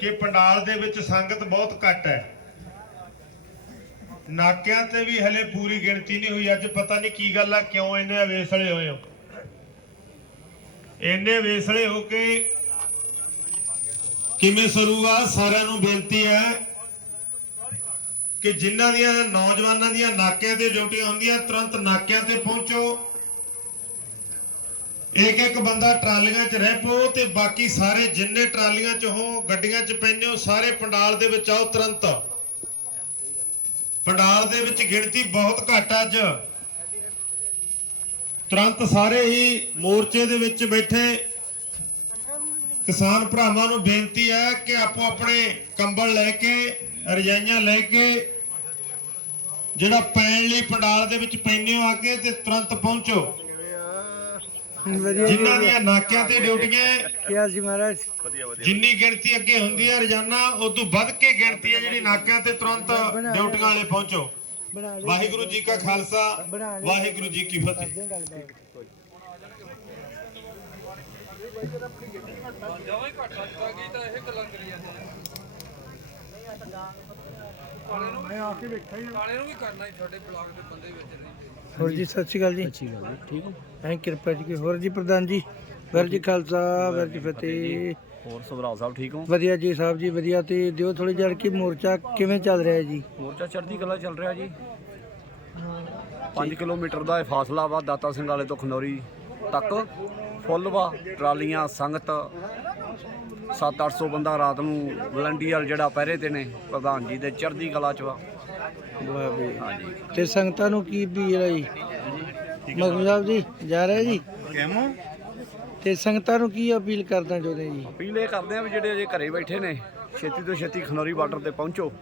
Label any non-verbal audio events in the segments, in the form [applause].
ਕਿ ਪੰਡਾਲ ਦੇ ਵਿੱਚ ਸੰਗਤ ਬਹੁਤ ਘੱਟ ਹੈ। ਨਾਕਿਆਂ ਤੇ ਵੀ ਹਲੇ ਪੂਰੀ ਗਿਣਤੀ ਨਹੀਂ ਹੋਈ। ਅੱਜ ਪਤਾ ਨਹੀਂ ਕੀ ਗੱਲ ਆ, ਕਿਉਂ ਇੰਨੇ ਵੇਸਲੇ ਹੋਏ ਹੋ? ਇੰਨੇ ਵੇਸਲੇ ਹੋ ਕੇ ਕਿਵੇਂ ਸਰੂਗਾ? ਸਾਰਿਆਂ ਨੂੰ ਬੇਨਤੀ ਹੈ ਕਿ ਜਿਨ੍ਹਾਂ ਦੀਆਂ ਨੌਜਵਾਨਾਂ ਦੀਆਂ ਨਾਕਿਆਂ ਤੇ ਡਿਊਟੀਆਂ ਹੁੰਦੀਆਂ, ਤੁਰੰਤ ਨਾਕਿਆਂ ਤੇ ਪਹੁੰਚੋ। ਇੱਕ ਇੱਕ ਬੰਦਾ ਟਰਾਲੀਆਂ 'ਚ ਰਹਿ ਪੋ ਤੇ ਬਾਕੀ ਸਾਰੇ ਜਿੰਨੇ ਟਰਾਲੀਆਂ 'ਚ ਹੋ, ਗੱਡੀਆਂ 'ਚ ਪੈਂਦੇ ਹੋ, ਸਾਰੇ ਪੰਡਾਲ ਦੇ ਵਿੱਚ ਆਓ ਤੁਰੰਤ। ਪੰਡਾਲ ਦੇ ਵਿੱਚ ਗਿਣਤੀ ਬਹੁਤ ਘੱਟ ਅੱਜ। ਤੁਰੰਤ ਸਾਰੇ ਹੀ ਮੋਰਚੇ ਦੇ ਵਿੱਚ ਬੈਠੇ। ਕਿਸਾਨ ਭਰਾਵਾਂ ਨੂੰ ਬੇਨਤੀ ਹੈ ਕਿ ਆਪੋ ਆਪਣੇ ਕੰਬਲ ਲੈ ਕੇ, ਰਜਾਈਆਂ ਲੈ ਕੇ, ਜਿਹੜਾ ਪੈਣ ਲਈ ਪੰਡਾਲ ਦੇ ਵਿੱਚ ਪੈਨੇ ਹੋ ਆ ਕੇ ਤੇ ਤੁਰੰਤ ਪਹੁੰਚੋ। ਜਿਨ੍ਹਾਂ ਦੀਆਂ ਨਾਕਿਆਂ ਤੇ ਡਿਊਟੀਆਂ ਹੈ, ਕੀ ਹਾਲ ਜੀ ਮਹਾਰਾਜ? ਜਿੰਨੀ ਗਿਣਤੀ ਅੱਗੇ ਹੁੰਦੀ ਹੈ ਰੋਜ਼ਾਨਾ ਉਸ ਤੋਂ ਵੱਧ ਕੇ ਗਿਣਤੀ ਹੈ ਜਿਹੜੀ ਨਾਕਿਆਂ ਤੇ ਤੁਰੰਤ ਡਿਊਟੀਆਂ ਵਾਲੇ ਪਹੁੰਚੋ। ਵਾਹਿਗੁਰੂ ਜੀ ਕਾ ਖਾਲਸਾ ਵਾਹਿਗੁਰੂ ਜੀ ਕੀ ਫਤਿਹ। ਘੱਟ ਗਈ ਤਾਂ ਇਹ ਗੱਲਾਂ ਕਰੀ ਜਾਂਦੇ ਮੈਂ ਆ ਕੇ ਵੇਖਿਆ ਹੀ ਕਾਲੇ ਨੂੰ ਵੀ ਕਰਨਾ ਹੀ ਤੁਹਾਡੇ ਬਲਾਕ ਦੇ ਬੰਦੇ ਵਿੱਚ ਰਹਿੰਦੇ ਹੋਰ ਜੀ ਸਤਿ ਸ਼੍ਰੀ ਅਕਾਲ ਜੀ। ਅੱਛੀ ਗੱਲ ਹੈ ਠੀਕ ਹੋ ਐਂ ਕਿਰਪਾ ਜੀ ਕੀ ਹੋਰ ਜੀ ਪ੍ਰਧਾਨ ਜੀ ਵਰ ਜੀ ਖਾਲਸਾ ਵਰ ਜੀ ਫਤਿਹ। ਹੋਰ ਸਭਰਾਓ ਸਾਹਿਬ ਠੀਕ ਹੋ? ਵਧੀਆ ਜੀ ਸਾਹਿਬ ਜੀ ਵਧੀਆ। ਤੇ ਦਿਓ ਥੋੜੀ ਜੜ ਕੀ ਮੋਰਚਾ ਕਿਵੇਂ ਚੱਲ ਰਿਹਾ ਜੀ? ਮੋਰਚਾ ਚੜ੍ਹਦੀ ਕਲਾ ਚੱਲ ਰਿਹਾ ਜੀ। 5 ਕਿਲੋਮੀਟਰ ਦਾ ਇਹ ਫਾਸਲਾ ਵਾ ਦਾਤਾ ਸਿੰਘ ਵਾਲੇ ਤੋਂ ਖਨੌਰੀ ਤੱਕ। ਫੁੱਲ ਵਾ ਟਰਾਲੀਆਂ ਸੰਗਤ 7-800 ਬੰਦਾ ਰਾਤ ਨੂੰ ਵਲੰਟੀਅਰ ਜਿਹੜਾ ਪਹਿਰੇ ਤੇ ਨੇ ਪ੍ਰਧਾਨ ਜੀ ਦੇ ਚੜ੍ਹਦੀ ਕਲਾ ਚ ਵਾ। ਵਾਹ ਵੀ। ਹਾਂਜੀ। ਤੇ ਸੰਗਤਾਂ ਨੂੰ ਕੀ ਵੀ ਰਿਹਾ ਜੀ? ਮਗਮ ਸਾਹਿਬ ਜੀ ਜਾ ਰਿਹਾ ਜੀ? ਕਿਵੇਂ ਤੇ ਸੰਗਤਾਂ ਨੂੰ ਕੀ ਅਪੀਲ ਕਰਦਾ ਚਾਹੁੰਦੇ ਜੀ? ਅਪੀਲ ਇਹ ਕਰਦੇ ਆ ਵੀ ਜਿਹੜੇ ਅਜੇ ਘਰੇ ਬੈਠੇ ਨੇ ਛੇਤੀ ਤੋਂ ਛੇਤੀ ਖਨੌਰੀ ਬਾਰਡਰ ਤੇ ਪਹੁੰਚੋ।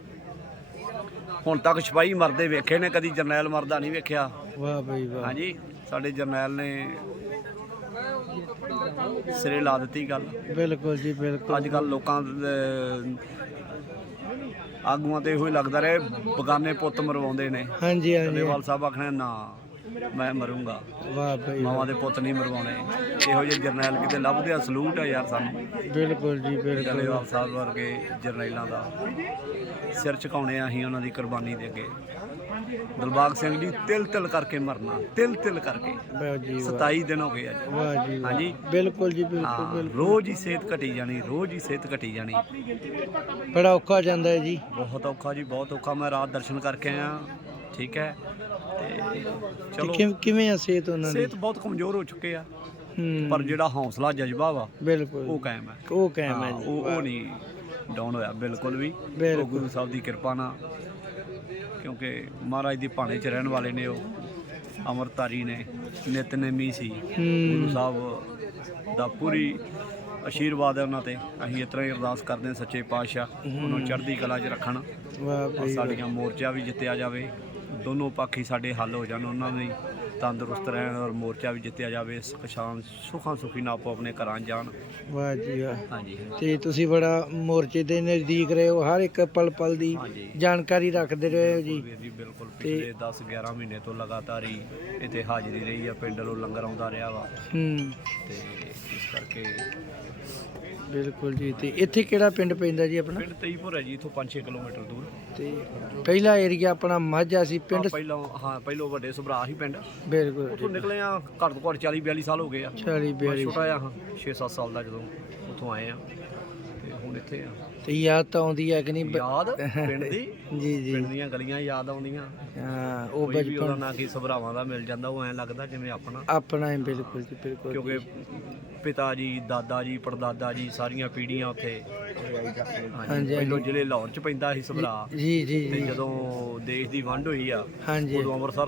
ਹੁਣ ਤੱਕ ਸਿਪਾਹੀ ਮਰਦੇ ਵੇਖੇ ਨੇ ਕਦੀ ਜਰਨੈਲ ਮਰਦਾ ਨਹੀਂ ਵੇਖਿਆ। ਵਾਹ ਬਈ ਵਾਹ। ਹਾਂਜੀ ਸਾਡੇ ਜਰਨੈਲ ਨੇ ਸਿਰੇ ਲਾ ਦਿੱਤੀ ਗੱਲ। ਬਿਲਕੁਲ ਜੀ ਬਿਲਕੁਲ। ਅੱਜ ਕੱਲ ਲੋਕਾਂ ਦੇ ਆਗੂਆਂ ਤੇ ਇਹੋ ਹੀ ਲੱਗਦਾ ਰਹੇ ਬਗਾਨੇ ਪੁੱਤ ਮਰਵਾਉਂਦੇ ਨੇ। ਹਾਂਜੀ ਹਾਂਜੀ। ਡੱਲੇਵਾਲ ਸਾਹਿਬ ਆਖਣੇ ਨਾ ਮੈਂ ਮਰੂੰਗਾ। ਵਾਹ ਬਈ ਮਾਵਾਂ ਦੇ ਪੁੱਤ ਨਹੀਂ ਮਰਵਾਉਣੇ। ਇਹੋ ਜਿਹੇ ਜਰਨੈਲ ਕਿਤੇ ਲੱਭਦੇ ਆ ਸਲੂਟ ਆ ਯਾਰ ਸਾਨੂੰ। ਬਿਲਕੁਲ ਜੀ ਬਿਲਕੁਲ। ਡੱਲੇਵਾਲ ਸਾਹਿਬ ਵਰਗੇ ਜਰਨੈਲਾਂ ਦਾ ਸਿਰ ਝੁਕਾਉਣੇ ਆ ਅਸੀਂ ਉਹਨਾਂ ਦੀ ਕੁਰਬਾਨੀ ਦੇ ਅੱਗੇ। ਦਿਲਬਾਗ ਸਿੰਘ ਜੀ ਤਿਲ ਤਿਲ ਕਰਕੇ ਮਰਨਾ ਤਿਲ ਤਿਲ ਕਰਕੇ। ਵਾਹ ਜੀ ਵਾਹ। 27 ਦਿਨ ਹੋ ਗਏ ਅੱਜ। ਵਾਹ ਜੀ ਵਾਹ। ਹਾਂਜੀ। ਬਿਲਕੁਲ ਜੀ ਬਿਲਕੁਲ ਹਾਂ, ਬਿਲਕੁਲ। ਰੋਜ਼ ਹੀ ਸਿਹਤ ਘਟੀ ਜਾਣੀ ਰੋਜ਼ ਹੀ ਸਿਹਤ ਘਟੀ ਜਾਣੀ। ਬੜਾ ਔਖਾ ਜਾਂਦਾ ਹੈ ਜੀ। ਬਹੁਤ ਔਖਾ ਜੀ ਬਹੁਤ ਔਖਾ। ਮੈਂ ਰਾਤ ਦਰਸ਼ਨ ਕਰਕੇ ਆਇਆ ਠੀਕ ਹੈ। ਤੇ ਤੇ ਚਲੋ। ਕਿਵੇਂ ਕਿਵੇਂ ਆ ਸਿਹਤ ਉਹਨਾਂ ਦੀ? ਸਿਹਤ ਬਹੁਤ ਕਮਜ਼ੋਰ ਹੋ ਚੁੱਕੇ ਆ। ਹੂੰ। ਪਰ ਜਿਹੜਾ ਹੌਸਲਾ ਜਜ਼ਬਾ ਵਾ ਬਿਲਕੁਲ। ਉਹ ਕਾਇਮ ਹੈ। ਉਹ ਕਾਇਮ ਹੈ ਹਾਂ, ਜੀ ਉਹ ਉਹ ਨਹੀਂ ਡਾਊਨ ਹੋਇਆ। ਬਿਲਕੁਲ ਵੀ। ਉਹ ਬਿਲਕੁਲ। ਗੁਰੂ ਸਾਹਿਬ ਦੀ ਕਿਰਪਾ ਨਾਲ। ਕਿਉਂਕਿ ਮਹਾਰਾਜ ਦੀ ਭਾਣੇ 'ਚ ਰਹਿਣ ਵਾਲੇ ਨੇ ਉਹ ਅਮਰਤਾਰੀ ਨੇ ਨਿਤਨੇਮੀ ਸੀ। ਗੁਰੂ ਸਾਹਿਬ ਦਾ ਪੂਰੀ ਆਸ਼ੀਰਵਾਦ ਹੈ ਉਹਨਾਂ ਤੇ। ਅਸੀਂ ਇਸ ਤਰ੍ਹਾਂ ਹੀ ਅਰਦਾਸ ਕਰਦੇ ਹਾਂ ਸੱਚੇ ਪਾਤਸ਼ਾਹ ਉਹਨੂੰ ਚੜ੍ਹਦੀ ਕਲਾ 'ਚ ਰੱਖਣ। ਔਰ। ਸਾਡੀਆਂ ਮੋਰਚਾ ਵੀ ਜਿੱਤਿਆ ਜਾਵੇ। ਦੋਨੋਂ ਪੱਖ ਹੀ ਸਾਡੇ ਹੱਲ ਹੋ ਜਾਣ ਉਹਨਾਂ ਦੇ ਤੰਦਰੁਸਤ ਰਹਿਣ ਔਰ ਮੋਰਚਾ ਵੀ ਜਿੱਤਿਆ ਜਾਵੇ ਕਿਸਾਨ ਸੁਖਾਂ ਸੁਖੀ ਨਾਲ ਆਪੋ ਆਪਣੇ ਘਰਾਂ ਜਾਣ। ਵਾਹ ਜੀ ਵਾਹ। ਹਾਂਜੀ। ਤੇ ਤੁਸੀਂ ਬੜਾ ਮੋਰਚੇ ਦੇ ਨਜ਼ਦੀਕ ਰਹੇ ਹੋ ਹਰ ਇੱਕ ਪਲ ਪਲ ਦੀ ਹਾਂਜੀ। ਜਾਣਕਾਰੀ ਰੱਖਦੇ ਰਹੇ ਹੋ ਜੀ। ਵੀਰ ਜੀ ਬਿਲਕੁਲ। ਪਿਛਲੇ 10 11 ਮਹੀਨੇ ਤੋਂ ਲਗਾਤਾਰ ਹੀ ਇੱਥੇ ਹਾਜ਼ਰੀ ਰਹੀ ਆ ਪਿੰਡ ਨੂੰ ਲੰਗਰ ਆਉਂਦਾ ਰਿਹਾ ਵਾ। ਹੂੰ। ਤੇ ਇਸ ਕਰਕੇ। ਬਿਲਕੁਲ ਜੀ ਤੇ ਇੱਥੇ ਕਿਹੜਾ ਪਿੰਡ ਪੈਂਦਾ ਜੀ ਆਪਣਾ? ਪਿੰਡ ਤਈਪੁਰ ਹੈ ਜੀ ਇਥੋਂ 5-6 ਕਿਲੋਮੀਟਰ ਦੂਰ। ਤੇ ਪਹਿਲਾ ਏਰੀਆ ਆਪਣਾ ਮਾਝਾ ਸੀ ਪਿੰਡ ਪਹਿਲਾਂ ਹਾਂ ਪਹਿਲੋਂ ਵੱਡੇ ਸੁਭਰਾ ਹੀ ਪਿੰਡ। ਬਿਲਕੁਲ ਉੱਥੋਂ ਨਿਕਲੇ ਆ ਘੱਟ ਤੋਂ ਘੱਟ 40 42 ਸਾਲ ਹੋ ਗਏ ਆ। 40 ਮੈਂ 42 ਛੋਟਾ ਆ ਹਾਂ 6-7 ਸਾਲ ਦਾ ਜਦੋਂ ਉੱਥੋਂ ਆਏ ਆ। ਤੇ ਹੁਣ ਇੱਥੇ ਆ। ਤੇ ਯਾਦ ਤਾਂ ਆਉਂਦੀ ਹੈ ਕਿ ਨਹੀਂ ਬ- ਯਾਦ? [laughs] ਪਿੰਡ ਦੀ? ਜੀ ਜੀ। ਪਿੰਡ ਦੀਆਂ ਗਲੀਆਂ ਯਾਦ ਆਉਂਦੀਆਂ। ਹਾਂ ਉਹ ਕੋਈ ਵੀ ਉਹਦਾ ਬਚਪਨ। ਨਾਂ ਕੀ ਸੁਭਰਾਵਾਂ ਦਾ ਮਿਲ ਜਾਂਦਾ ਉਹ ਐਂ ਲੱਗਦਾ ਜਿਵੇਂ ਆਪਣਾ। ਆਪਣਾ ਹੀ ਬਿਲਕੁਲ ਜੀ ਬਿਲਕੁਲ ਕਿਉਂਕਿ ਪਿਤਾ ਜੀ ਦਾਦਾ ਜੀ ਪੜਦਾਦਾ ਜੀ ਸਾਰੀਆਂ ਪੀੜ੍ਹੀਆਂ ਉੱਥੇ। ਹਾਂਜੀ, ਪਹਿਲੋਂ ਹਾਂਜੀ। ਜ਼ਿਲ੍ਹੇ ਲਾਹੌਰ ਚ ਪੈਂਦਾ ਸੀ ਸੁਭਰਾ। ਜੀ ਜੀ ਤੇ ਜੀ ਜਦੋਂ ਦੇਸ਼ ਦੀ ਵੰਡ ਹੋਈ ਆ ਹਾਂਜੀ। ਉਦੋਂ ਅੰਮ੍ਰਿਤਸਰ